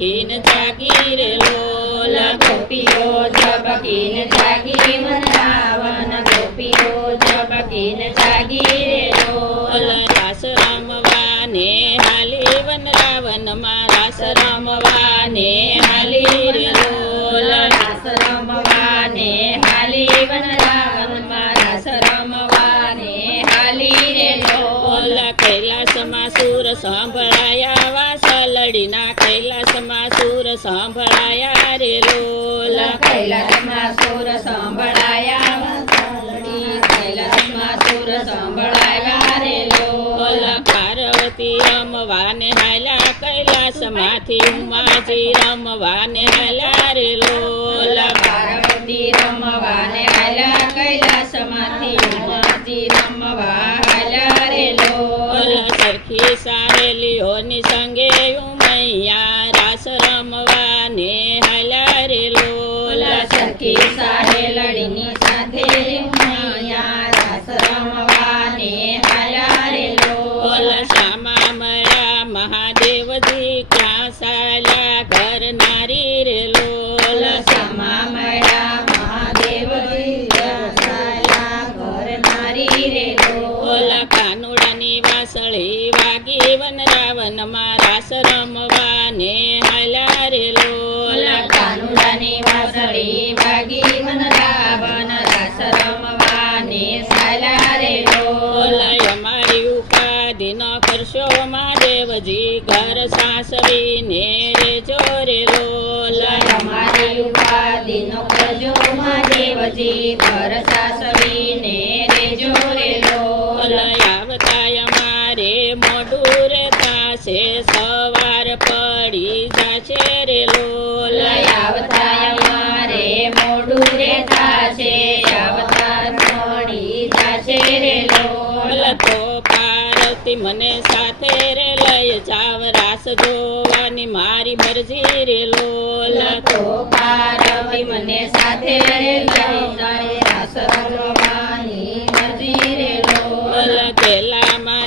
ઝબકીને જાગી રે લોલ ગોપીઓ ઝબકીને જાગી વનરાવન ગોપીઓ ઝબકીને જાગી રે લોલ લોલ રાસ રમવાને હાલી વન રાવનમાં રાસ રમવાને હાલી રે લોલ કૈલાસમાં સુર સંભળાયા. કૈલાસમાં સુર સંભળાયા રે લોલ પાર્વતી રમવાને હાલ્યા કૈલાસમાંથી ઉમાજી રમવાને હાલ્યા રે લોલ પાર્વતી રમવાને આલ્યા કૈલાસમાંથી ઉમાજી રમવા આલ્યા રે લોલ સરખી સારેલીઓની સંગે ઉમૈયા રાસ રમવાને સાહે લડીની સાથે ઉમાયા રાસ રમવાને આલ્યા રે લોલ શ્યામા મળ્યા મહાદેવજી ક્યાં સાલ્યા ઘર નારી રે લોલ શ્યામા મળ્યા મહાદેવજી રસાયા ઘર નારી રે લોલ કાનુડાની વાસળી વાગી વન રાવનમાં રાસ રમવાને હાલ્યા રે લોલ ઓલા કાનુડાની વાસળી વાગી વન રાવણ રાસ રે લોલ અમારી ઉપાધિ ન કરશો મહાદેવજી ઘર રે અમારી ઉપાધિ નો કરજો મહાદેવજી ઘર સાસવીને રેજો રે લોલ ઓલા આવતા અમારે મોઢું રે થાશે સવાર પડી જાશે રે લોલ આવતા રે રે લોલ. તો પાર્વતી મને સાથે રે લઈ જાવ. રાસ જોવાની મારી મરજી રે લોલ. તો પાર્વતી મને સાથે લઈ જાવ. રાસ જોવાની મરજી રે લોલ. ઓલા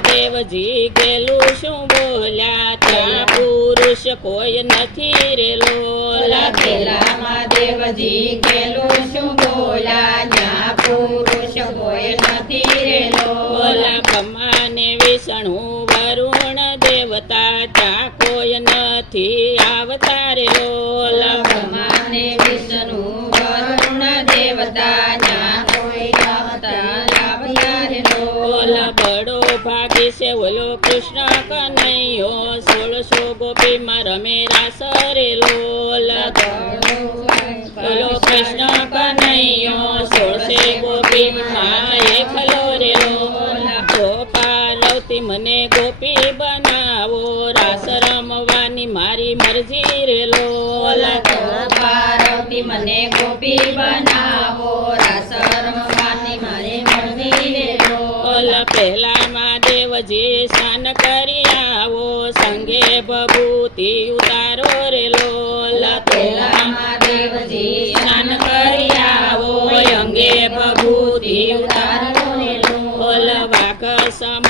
દેવજી ગેલું શું બોલ્યા? ત્યાં પુરુષ કોઈ નથી રે લોલ. પેલામાં દેવજી કેલું શું બોલા જ્યાં પુરુષ કોઈ નથી રેલો. બોલા ઓલા બ્રહ્માને વિષ્ણુ વરુણ દેવતા ત્યાં કોઈ નથી આવતા રે લોલ બ્રહ્માને વિષ્ણુ વરુણ દેવતા જ્યાં કોઈ આવતા આવતા રે ઓલા બડો ભાગી છે ઓલો કૃષ્ણ કનૈયો સોળસો ગોપીમાં રમે રાસ રે લોલ ઓલો કૃષ્ણ કનૈયો સોળસે ગોપીમાં એકલો રે ગોપાલવતી મને ગોપી બનાવો રાસ રમવાની મારી મરજી રે લોલ તો મને ગોપી બનાવો રાસ રમવાની મારી મરજી રે લોલ ઓલા પહેલામાં દેવજી સ્નાન કરી આવો સંગે ભભૂતિ ઉતારો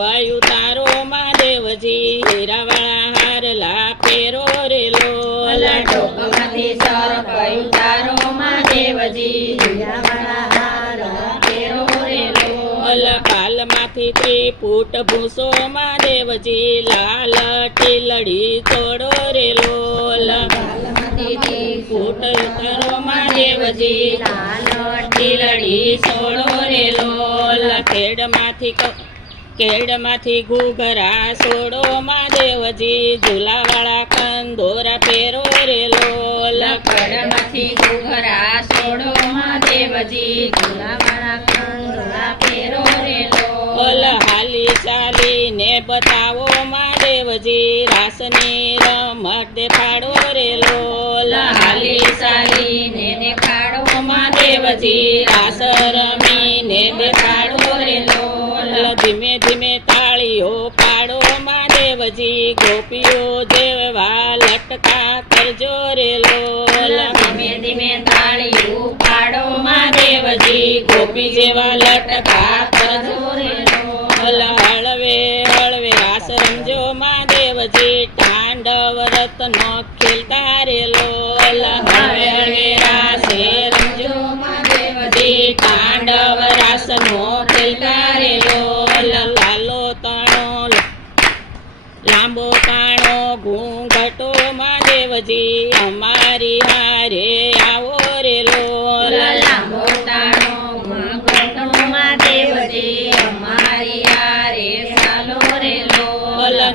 સર્પ ઉતારો માં દેવજી હીરાવાળા હારલા પેરો રે લોલ ઓલ પાલમાંથી ત્રિપુટ ભૂસો માં દેવજી લાલ ટીલડી તોડો રે લોલ ત્રિપુટ ઉતારો માં દેવજી ટીલડી તોડો રે લોલ ખેડમાંથી કેળમાંથી ઘૂઘરા સોડો માં દેવજી ઝૂલાવાળા કંદ કંદોરા પેરો રેલો લકડમાંથી કડમાંથી ઘૂઘરા સોડો મહાદેવજી ઝુલાવાળા કંદોરા પહેરો રે ઓલ હાલી બતાવો મહાદેવજી રાસની રમત દેખાડો રે લોલ. હાલી ને દેખાડો મહાદેવજી રાસ રમીને દેખાડો. રે લોલ ધીમે ધીમે તાળીઓ પાડો મહાદેવજી ગોપીઓ જેવા લટકા કરજો રે લોલ. ધીમે ધીમે તાળીઓ પાડો મહાદેવજી ગોપી જેવા લટકા કરજો રે હલ હળવે લાંબો કાણો ઘૂંઘટો મહાદેવજી અમારી હારે આવો રે લો લાંબો તાણો ઘૂંઘટો મહાદેવજી અમારી હારે ચાલો રે લો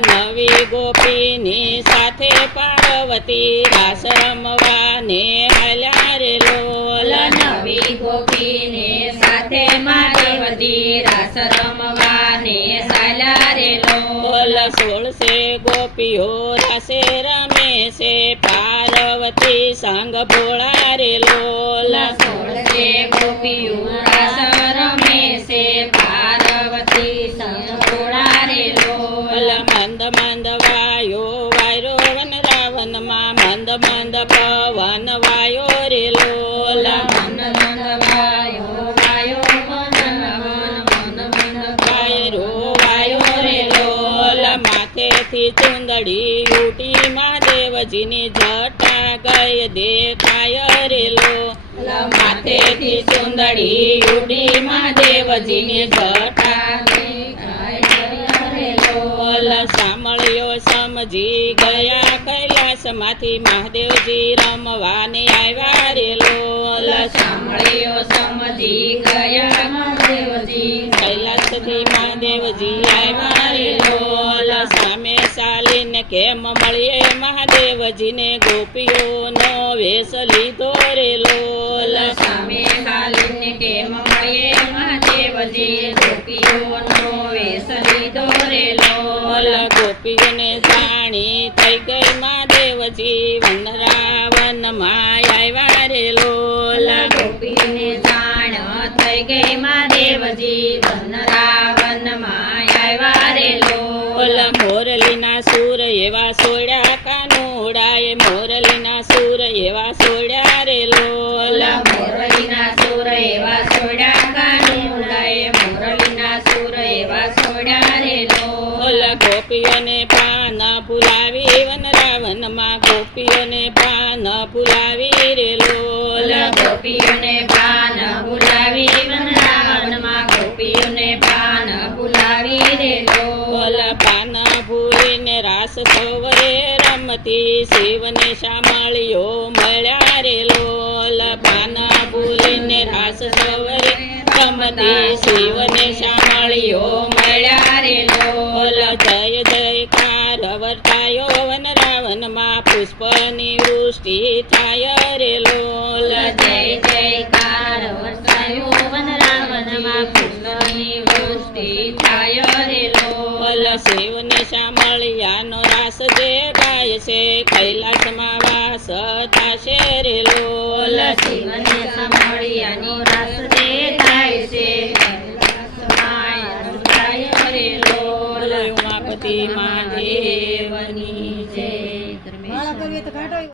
નવી ગોપીની સાથે પાર્વતી રાસ રમવાને હલ્યા રે લો નવી ગોપીને સાથે મહાદેવજી રાસ રમવાને ચાલ્યા રે લો લોલ સોળસે ગોપીઓ રસે રમે છે પાર્વતી સંગ ભોળા રે લોલ સોળસે ગોપીઓ રસ રમે છે પાર્વતી સંગ ઘોડા રે લોલ મંદ મંદ વાયો વાયરો વન રાવનમાં મંદ મંદ પવન વાયો રે લોલ ચુંદડી ઉટી મહાદેવજીની જટા ગઈ દેખાય રેલો. માથેથી ચુંદડી ઉડી મહાદેવજીની જટા સાંભળ્યો સમજી ગયા કૈલાસમાંથી મહાદેવજી રમવાને આવ્યા રેલો. સાંભળ્યો સમજી ગયા કેમ મળીએ મહાદેવજીને ગોપીઓનો વેશ લીધો રે લોલ. સામે હાલીને કેમ મળીએ મહાદેવજી ગોપીઓનો વેશ લીધો રે લોલ. ગોપીઓને જાણી થઈ ગઈ મહાદેવજી વનરાવનમાં આવ્યા રે લોલ. ગોપીઓને જાણ થઈ ગઈ મહાદેવજી વનરાવનમાં એવા સોડ્યા કાનુડાએ મોરલીના સુર એવા સોડ્યા રે લોલ. મોરલીના સુર એવા સોડ્યા કાનુડાએ મોરલીના સુર એવા સોડ્યા રે લોલ. ગોપીઓને પાન ફુલાવી વનરાવનમાં ગોપીઓને પાન ભૂલાવી રે લોલ. ગોપીઓને રાસ સવરે રમતી શિવને સાંભળ્યો. મળ્યા રે લોલ પાન ભૂલીને રાસ સવરે રમતી શિવને સાંભળ્યો. મળ્યા રે લોલ જય જયકાર વર્તાયો વન રાવનમાં પુષ્પની વૃષ્ટિ થાય રે લોલ. જય જયકાર વર્તાયો વન રાવણમાં પુષ્પની વૃષ્ટિ થાય રે બોલ ધવલ શિવને શામળિયાનો રાસ જે ગાય છે કૈલાસમાં વાસ તાશે રે લોલ. શિવને શામળિયાનો રાસ જે ગાય છે કૈલાસમાં વાસ તાશે રે લોલ. ઉમાપતિ મહાદેવની